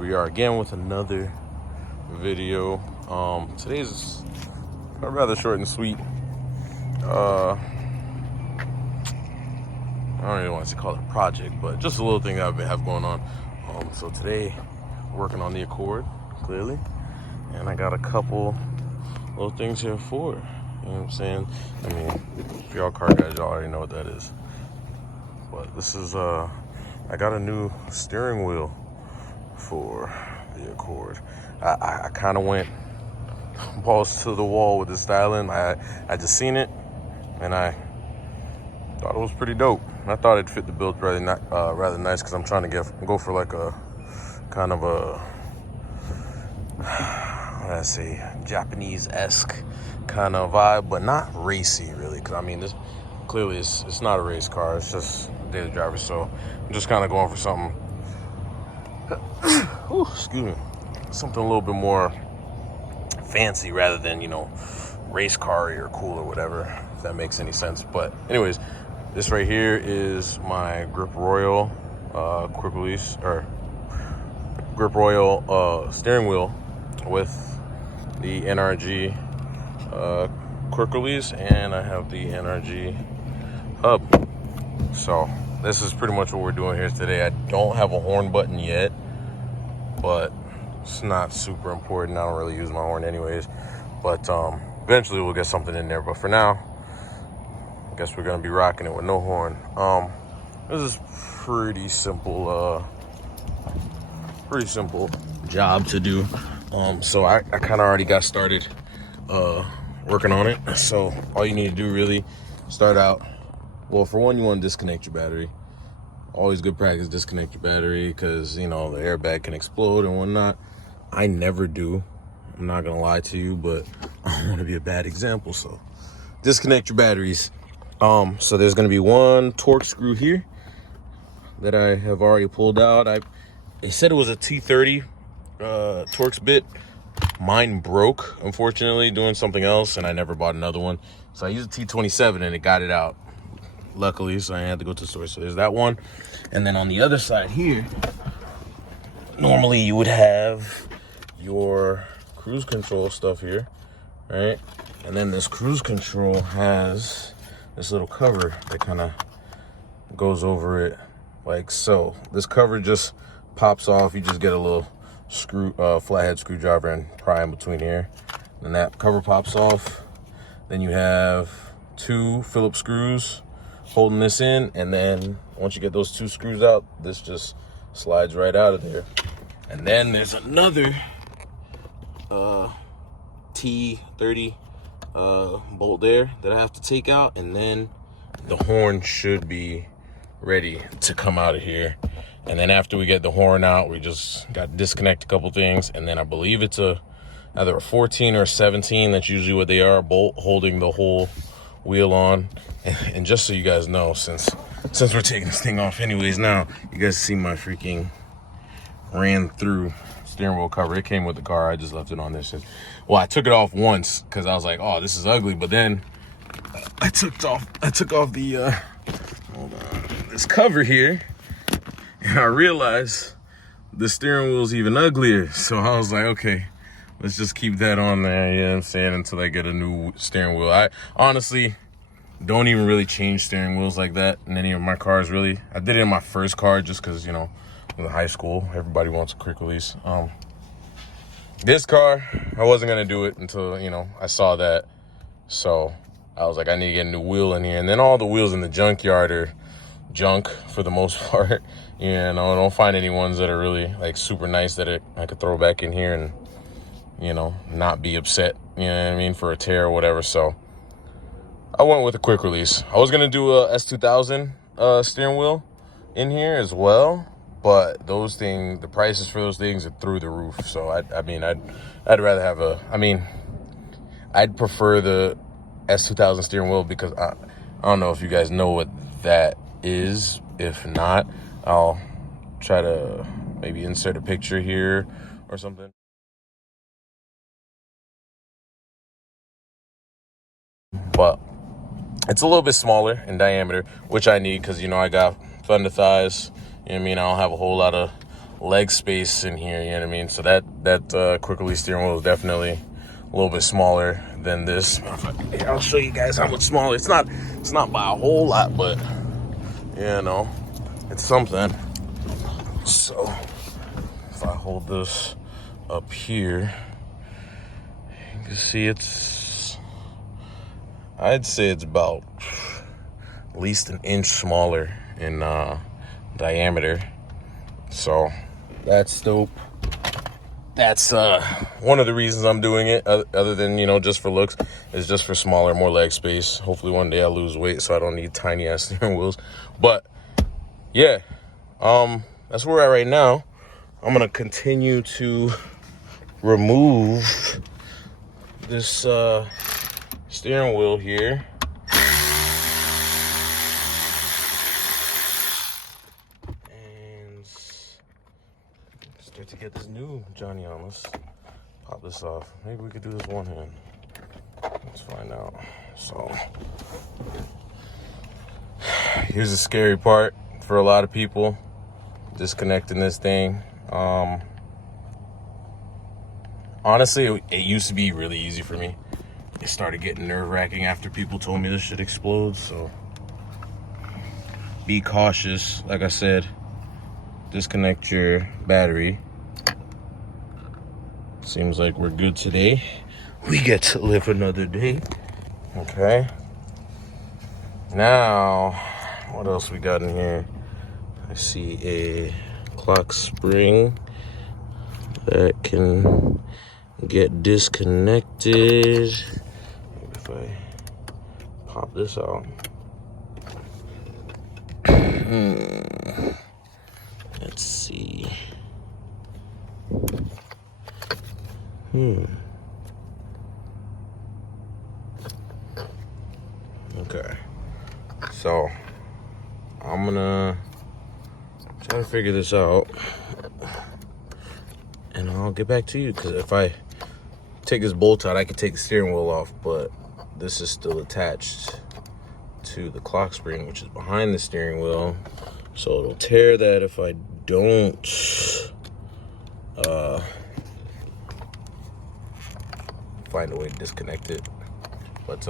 we are again with another video. Today's rather short and sweet. I don't really want to call it a project, but just a little thing that I have going on. So today, working on the Accord, clearly, and I got a couple little things here for it. You know what I'm saying? I mean, if y'all car guys, y'all already know what that is. But this is, I got a new steering wheel for the Accord. I kind of went balls to the wall with the styling. I just seen it, and I thought it was pretty dope. I thought it fit the build rather nice, because I'm trying to go for like a kind of a, what do I say, Japanese-esque kind of vibe, but not racy really. Because I mean, this clearly it's not a race car. It's just a daily driver. So I'm just kind of going for something. Ooh, excuse me, something a little bit more fancy rather than, you know, race car or cool or whatever, if that makes any sense. But anyways, this right here is my Grip Royal quick release or Grip Royal steering wheel with the NRG quick release, and I have the NRG hub. So this is pretty much what we're doing here today. I don't have a horn button yet, but it's not super important. I don't really use my horn anyways, but eventually we'll get something in there. But for now, I guess we're gonna be rocking it with no horn. This is pretty simple job to do. So I kind of already got started working on it. So all you need to do really start out, well, for one, you want to disconnect your battery. Always good practice, disconnect your battery, because, you know, the airbag can explode and whatnot. I never do. I'm not gonna lie to you, but I don't want to be a bad example. So disconnect your batteries. So there's gonna be one Torx screw here that I have already pulled out. They said it was a T30 Torx bit. Mine broke, unfortunately, doing something else, and I never bought another one. So I used a T27 and it got it out, luckily, so I had to go to the store. So there's that one. And then on the other side here, normally you would have your cruise control stuff here, right? And then this cruise control has this little cover that kind of goes over it like so. This cover just pops off. You just get a little flathead screwdriver and pry in between here, and that cover pops off. Then you have two Phillips screws holding this in, and then once you get those two screws out, this just slides right out of there. And then there's another T30 bolt there that I have to take out, and then the horn should be ready to come out of here. And then after we get the horn out, we just got to disconnect a couple things, and then I believe it's either a 14 or a 17, that's usually what they are, bolt holding the whole wheel on. And just so you guys know, since we're taking this thing off anyways now, you guys see my freaking ran through steering wheel cover. It came with the car. I just left it on this. Well, I took it off once because I was like, oh, this is ugly. But then I took off the hold on, this cover here, and I realized the steering wheel's even uglier. So I was like, okay, let's just keep that on there, you know what I'm saying, until I get a new steering wheel. I honestly don't even really change steering wheels like that in any of my cars, really. I did it in my first car just because, you know, in high school, everybody wants a quick release. This car, I wasn't gonna do it until, you know, I saw that. So I was like, I need to get a new wheel in here. And then all the wheels in the junkyard are junk for the most part. You know, I don't find any ones that are really like super nice that I could throw back in here and, you know, not be upset, you know what I mean, for a tear or whatever. So I went with a quick release. I was gonna do a S2000 steering wheel in here as well, but those things, the prices for those things are through the roof. So I mean, I'd rather have I'd prefer the S2000 steering wheel, because I don't know if you guys know what that is. If not, I'll try to maybe insert a picture here or something. But it's a little bit smaller in diameter, which I need because, you know, I got thunder thighs. You know what I mean? I don't have a whole lot of leg space in here, you know what I mean? So that quick release steering wheel is definitely a little bit smaller than this. Here, I'll show you guys how much smaller. It's not by a whole lot, but you know, it's something. So if I hold this up here, you can see I'd say it's about at least an inch smaller in diameter. So that's dope. That's one of the reasons I'm doing it, other than, you know, just for looks, is just for smaller, more leg space. Hopefully one day I'll lose weight so I don't need tiny ass steering wheels. But yeah, that's where we're at right now. I'm gonna continue to remove this steering wheel here. And start to get this new Johnny on. Let's pop this off. Maybe we could do this one hand. Let's find out. So here's the scary part for a lot of people, disconnecting this thing. Honestly, it used to be really easy for me. It started getting nerve-wracking after people told me this shit explodes, so be cautious. Like I said, disconnect your battery. Seems like we're good today. We get to live another day. Okay. Now, what else we got in here? I see a clock spring that can get disconnected. If I pop this out. Let's see. Okay. So I'm gonna try to figure this out, and I'll get back to you, because if I take this bolt out, I can take the steering wheel off, but this is still attached to the clock spring, which is behind the steering wheel, so it'll tear that if I don't find a way to disconnect it. But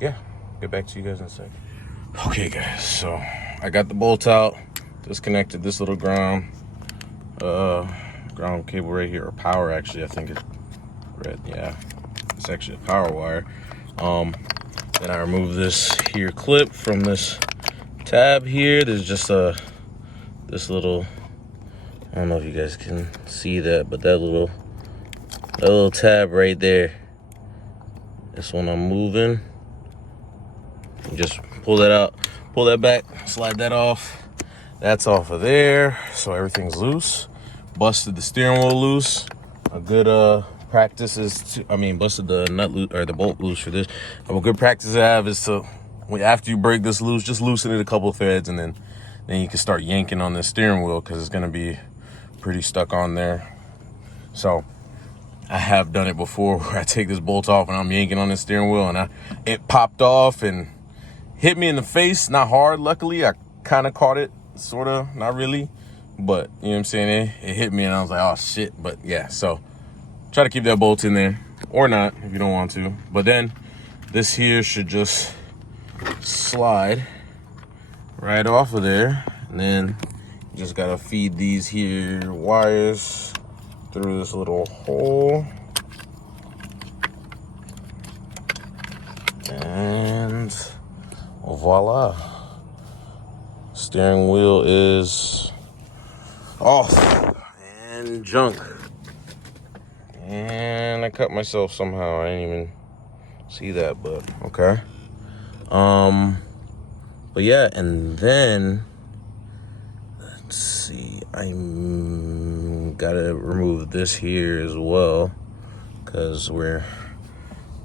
yeah, get back to you guys in a sec. Okay guys, so I got the bolt out, disconnected this little ground cable right here, or power, actually, I think it's red. Yeah, it's actually a power wire. Then I remove this here clip from this tab here. There's just this little, I don't know if you guys can see that, but that little tab right there, this one I'm moving. You just pull that out, pull that back, slide that off. That's off of there, so everything's loose. Busted the steering wheel loose. A good practice is to, busted the nut loose, or the bolt loose for this. A good practice to have is to, after you break this loose, just loosen it a couple of threads, and then you can start yanking on the steering wheel, because it's gonna be pretty stuck on there. So I have done it before, where I take this bolt off and I'm yanking on the steering wheel, and it popped off and hit me in the face. Not hard, luckily. I kind of caught it, sort of, not really, but you know what I'm saying, it hit me and I was like, oh shit. But yeah, so try to keep that bolt in there, or not if you don't want to. But then this here should just slide right off of there, and then you just gotta feed these here wires through this little hole, and voila, steering wheel is off and junk. And I cut myself somehow. I didn't even see that, but okay. But yeah, and then let's see, I gotta remove this here as well, because we're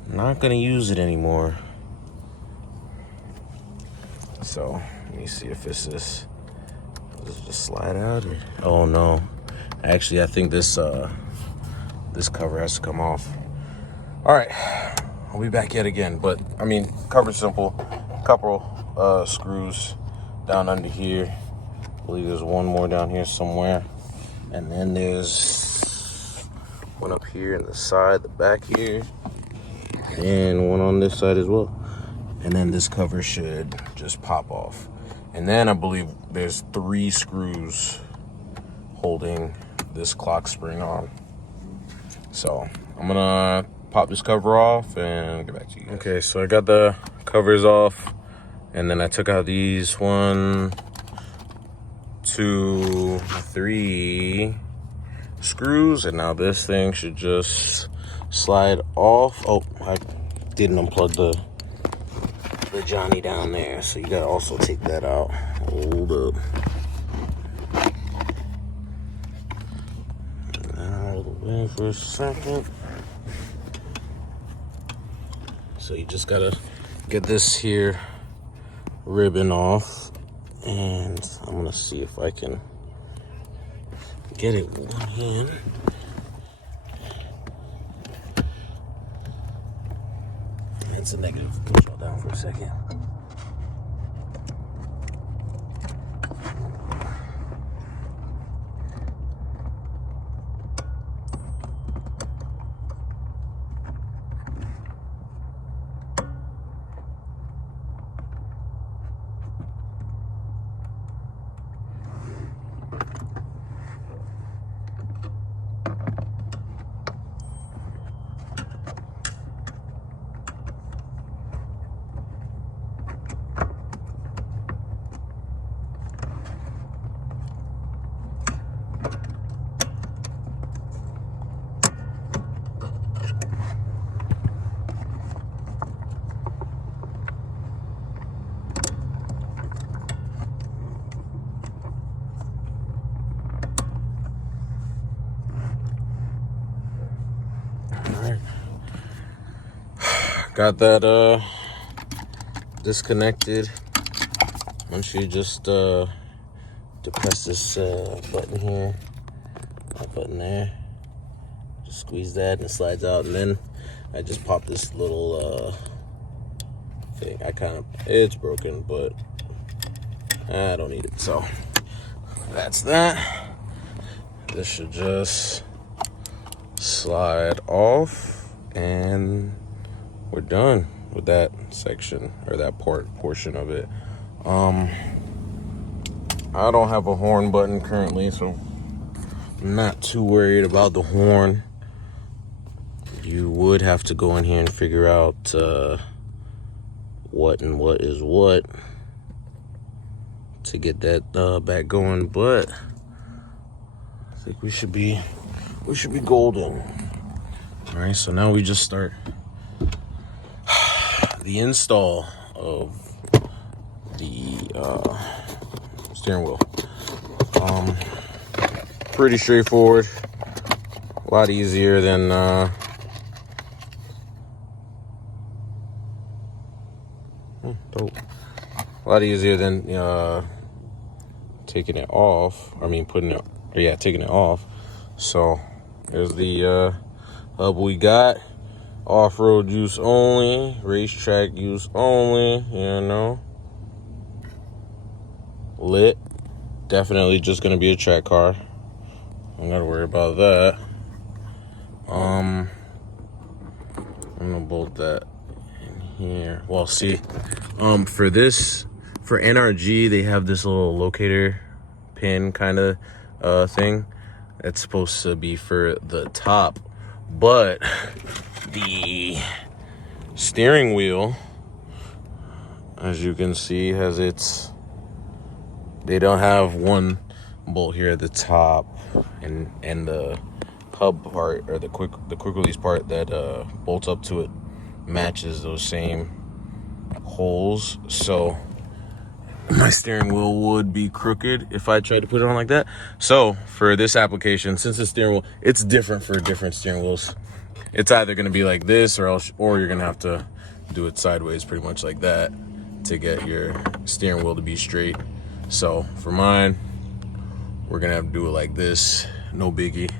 not gonna use it anymore. So let me see if this is, does it just slide out, or, oh no, actually I think this cover has to come off. All right, I'll be back yet again, but cover's simple. Couple screws down under here. I believe there's one more down here somewhere. And then there's one up here in the side, the back here, and one on this side as well. And then this cover should just pop off. And then I believe there's 3 screws holding this clock spring on. So I'm gonna pop this cover off and get back to you guys. Okay, so I got the covers off, and then I took out these 1, 2, 3 screws, and now this thing should just slide off. Oh, I didn't unplug the Johnny down there, so you gotta also take that out. Hold up. Out of the way for a second. So you just gotta get this here ribbon off, and I'm gonna see if I can get it with one hand. That's a negative. Put y'all down for a second. Got that disconnected. Once you just depress this button here, that button there, just squeeze that and it slides out, and then I just pop this little thing. It's broken, but I don't need it, so that's that. This should just slide off, and we're done with that section, or that portion of it. I don't have a horn button currently, so I'm not too worried about the horn. You would have to go in here and figure out what is what to get that back going, but I think we should be golden. All right, so now we just start the install of the steering wheel. Pretty straightforward, a lot easier than dope. A lot easier than taking it off. Taking it off. So there's the hub we got. Off-road use only, racetrack use only, lit. Definitely just gonna be a track car. I'm not worried about that. I'm gonna bolt that in here. Well, see, for NRG, they have this little locator pin kind of thing. It's supposed to be for the top, but the steering wheel, as you can see, they don't have one bolt here at the top, and the hub part, or the quick release part that bolts up to it, matches those same holes. So my steering wheel would be crooked if I tried to put it on like that. So for this application, since the steering wheel, it's different for different steering wheels. It's either going to be like this, or you're going to have to do it sideways, pretty much like that, to get your steering wheel to be straight. So for mine, we're going to have to do it like this. No biggie.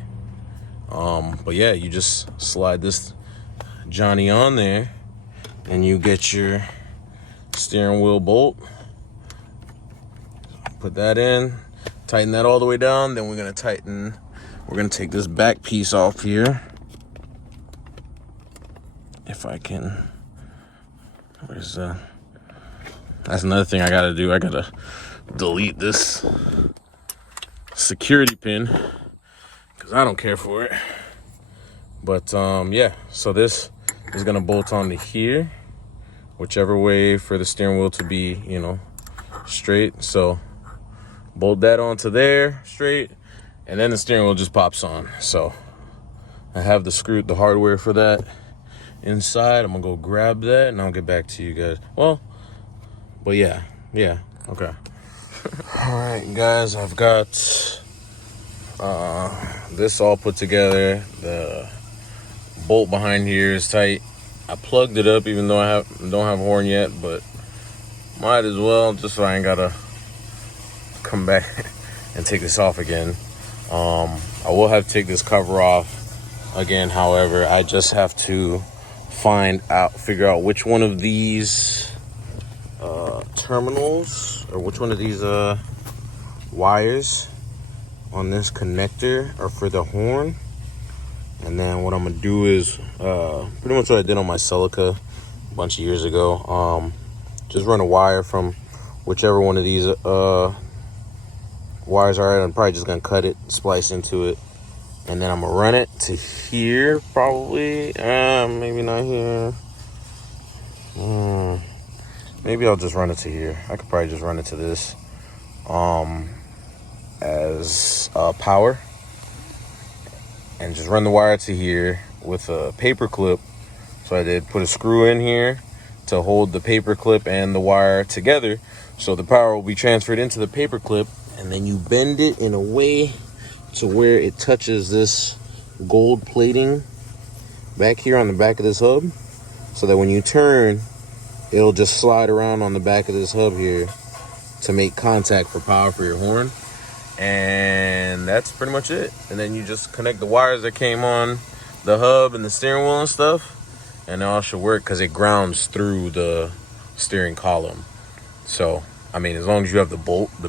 But yeah, you just slide this Johnny on there, and you get your steering wheel bolt. Put that in. Tighten that all the way down. Then we're gonna take this back piece off here. If I can, that's another thing I gotta do. I gotta delete this security pin because I don't care for it. But yeah, so this is gonna bolt onto here, whichever way for the steering wheel to be, you know, straight. So bolt that onto there straight, and then the steering wheel just pops on. So I have the hardware for that inside. I'm gonna go grab that and I'll get back to you guys. Well, but yeah, okay. All right, guys, I've got this all put together. The bolt behind here is tight. I plugged it up even though I don't have a horn yet, but might as well, just so I ain't gotta come back and take this off again. I will have to take this cover off again. However, I just have to figure out which one of these terminals, or which one of these wires on this connector are for the horn. And then what I'm gonna do is pretty much what I did on my Celica a bunch of years ago. Just run a wire from whichever one of these wires are. I'm probably just gonna cut it, splice into it, and then I'm gonna run it to here, probably. Maybe not here. Maybe I'll just run it to here. I could probably just run it to this as power, and just run the wire to here with a paper clip. So I did put a screw in here to hold the paper clip and the wire together, so the power will be transferred into the paper clip, and then you bend it in a way to where it touches this gold plating back here on the back of this hub, so that when you turn, it'll just slide around on the back of this hub here to make contact for power for your horn. And that's pretty much it. And then you just connect the wires that came on the hub and the steering wheel and stuff, and it all should work because it grounds through the steering column. So, I mean, as long as you have the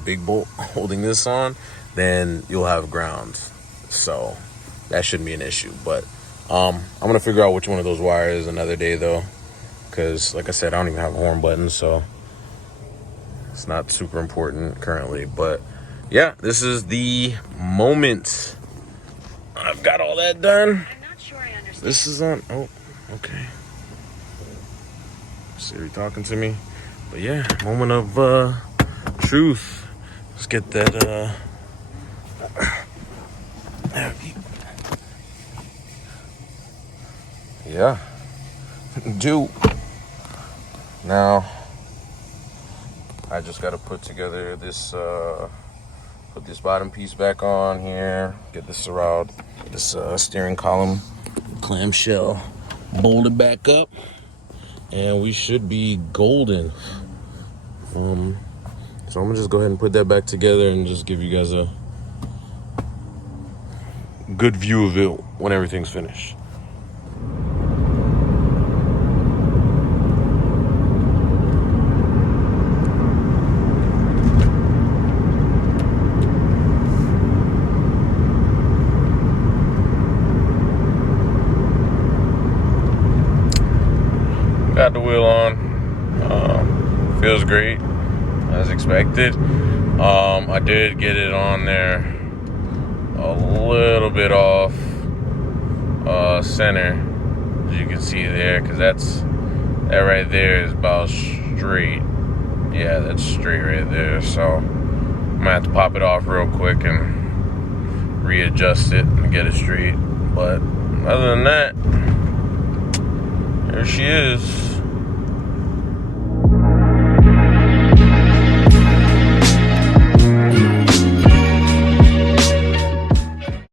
big bolt holding this on, then you'll have ground. So that shouldn't be an issue. But I'm gonna figure out which one of those wires another day though, because like I said, I don't even have a horn button, so it's not super important currently. But yeah, this is the moment. I've got all that done. I'm not sure I understand. This is on. Oh, okay. Siri talking to me. But yeah, moment of truth. Let's get that yeah. Now I just got to put together this put this bottom piece back on here, get this around this steering column clamshell bolted back up, and we should be golden. So I'm gonna just go ahead and put that back together and just give you guys a good view of it when everything's finished. Got the wheel on. Feels great as expected. I did get it on there a little bit off center, as you can see there, because that right there is about straight. Yeah, that's straight right there. So I'm gonna have to pop it off real quick and readjust it and get it straight. But other than that, there she is.